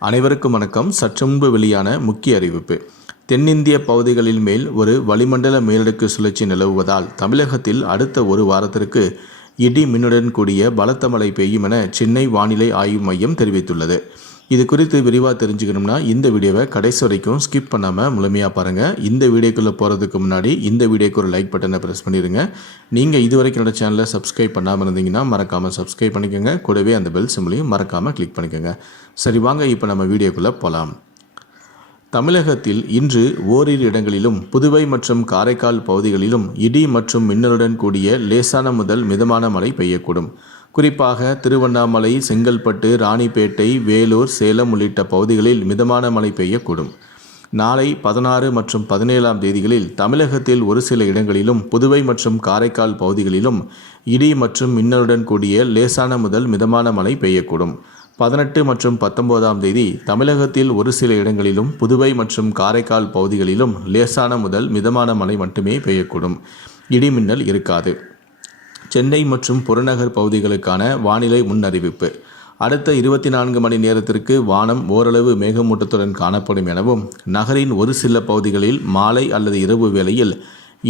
அனைவருக்கும் வணக்கம். சற்று முன்பு வெளியான முக்கிய அறிவிப்பு. தென்னிந்திய பகுதிகளில் மேல் ஒரு வளிமண்டல மேலடுக்கு சுழற்சி நிலவுவதால் தமிழகத்தில் அடுத்த ஒரு வாரத்திற்கு இடி மின்னுடன் கூடிய பலத்த மழை பெய்யும் என சென்னை வானிலை ஆய்வு மையம் தெரிவித்துள்ளது. இது குறித்து விரிவாக தெரிஞ்சுக்கணும்னா இந்த வீடியோவை கடைசி வரைக்கும் ஸ்கிப் பண்ணாமல் முழுமையாக பாருங்கள் இந்த வீடியோக்குள்ளே போகிறதுக்கு முன்னாடி இந்த வீடியோக்கு ஒரு லைக் பட்டனை ப்ரெஸ் பண்ணிடுங்க. நீங்கள் இது வரைக்கும் என்னோட சேனலை சப்ஸ்கிரைப் பண்ணாமல் இருந்தீங்கன்னா மறக்காமல் சப்ஸ்கிரைப் பண்ணிக்கோங்க. கூடவே அந்த பெல் சிம்லையும் மறக்காமல் கிளிக் பண்ணிக்கோங்க. சரி வாங்க இப்போ நம்ம வீடியோக்குள்ளே போகலாம் தமிழகத்தில் இன்று ஓரிரு இடங்களிலும் புதுவை மற்றும் காரைக்கால் பகுதிகளிலும் இடி மற்றும் மின்னலுடன் கூடிய லேசான முதல் மிதமான மழை பெய்யக்கூடும். குறிப்பாக திருவண்ணாமலை செங்கல்பட்டு ராணிப்பேட்டை வேலூர் சேலம் உள்ளிட்ட பகுதிகளில் மிதமான மழை பெய்யக்கூடும். நாளை பதினாறு மற்றும் பதினேழாம் தேதிகளில் தமிழகத்தில் ஒரு சில இடங்களிலும் புதுவை மற்றும் காரைக்கால் பகுதிகளிலும் இடி மற்றும் மின்னலுடன் கூடிய லேசான முதல் மிதமான மழை பெய்யக்கூடும். பதினெட்டு மற்றும் பத்தொன்பதாம் தேதி தமிழகத்தில் ஒரு சில இடங்களிலும் புதுவை மற்றும் காரைக்கால் பகுதிகளிலும் லேசான முதல் மிதமான மழை மட்டுமே பெய்யக்கூடும். இடிமின்னல் இருக்காது. சென்னை மற்றும் புறநகர் பகுதிகளுக்கான வானிலை முன்னறிவிப்பு. அடுத்த இருபத்தி நான்கு மணி நேரத்திற்கு வானம் ஓரளவு மேகமூட்டத்துடன் காணப்படும் எனவும் நகரின் ஒரு சில பகுதிகளில் மாலை அல்லது இரவு வேளையில்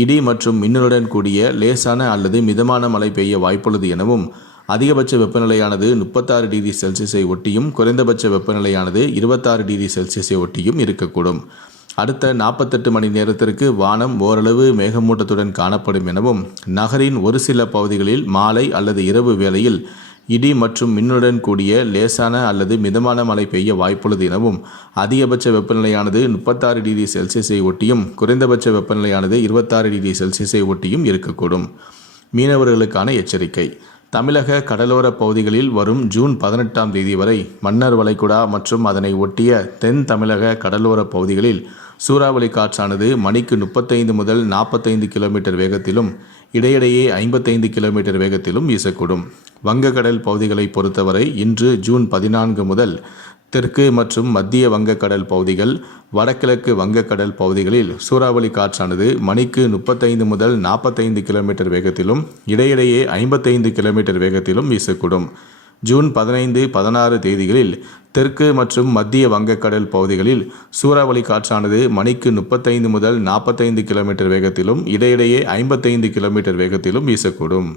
இடி மற்றும் மின்னலுடன் கூடிய லேசான அல்லது மிதமான மழை பெய்ய வாய்ப்புள்ளது எனவும் அதிகபட்ச வெப்பநிலையானது முப்பத்தாறு டிகிரி செல்சியஸை ஒட்டியும் குறைந்தபட்ச வெப்பநிலையானது இருபத்தாறு டிகிரி செல்சியஸை ஒட்டியும் இருக்கக்கூடும். அடுத்த நாற்பத்தெட்டு மணி நேரத்திற்கு வானம் ஓரளவு மேகமூட்டத்துடன் காணப்படும் எனவும் நகரின் ஒரு சில பகுதிகளில் மாலை அல்லது இரவு வேளையில் இடி மற்றும் மின்னுடன் கூடிய லேசான அல்லது மிதமான மழை பெய்ய வாய்ப்புள்ளது எனவும் அதிகபட்ச வெப்பநிலையானது முப்பத்தாறு டிகிரி செல்சியஸை ஒட்டியும் குறைந்தபட்ச வெப்பநிலையானது இருபத்தாறு டிகிரி செல்சியஸை ஒட்டியும் இருக்கக்கூடும். மீனவர்களுக்கான எச்சரிக்கை. தமிழக கடலோர பகுதிகளில் வரும் ஜூன் பதினெட்டாம் தேதி வரை மன்னர் வளைகுடா மற்றும் அதனை ஒட்டிய தென் தமிழக கடலோர பகுதிகளில் சூறாவளி காற்றானது மணிக்கு முப்பத்தைந்து முதல் நாற்பத்தைந்து கிலோமீட்டர் வேகத்திலும் இடையிடையே ஐம்பத்தைந்து கிலோமீட்டர் வேகத்திலும் வீசக்கூடும். வங்கக்கடல் பகுதிகளை பொறுத்தவரை இன்று ஜூன் பதினான்கு முதல் தெற்கு மற்றும் மத்திய வங்கக்கடல் பகுதிகள் வடகிழக்கு வங்கக்கடல் பகுதிகளில் சூறாவளி காற்றானது மணிக்கு முப்பத்தைந்து முதல் நாற்பத்தைந்து கிலோமீட்டர் வேகத்திலும் இடையிடையே ஐம்பத்தைந்து கிலோமீட்டர் வேகத்திலும் வீசக்கூடும். ஜூன் பதினைந்து பதினாறு தேதிகளில் தெற்கு மற்றும் மத்திய வங்கக்கடல் பகுதிகளில் சூறாவளி காற்றானது மணிக்கு முப்பத்தைந்து முதல் நாற்பத்தைந்து கிலோமீட்டர் வேகத்திலும் இடையிடையே ஐம்பத்தைந்து கிலோமீட்டர் வேகத்திலும் வீசக்கூடும்.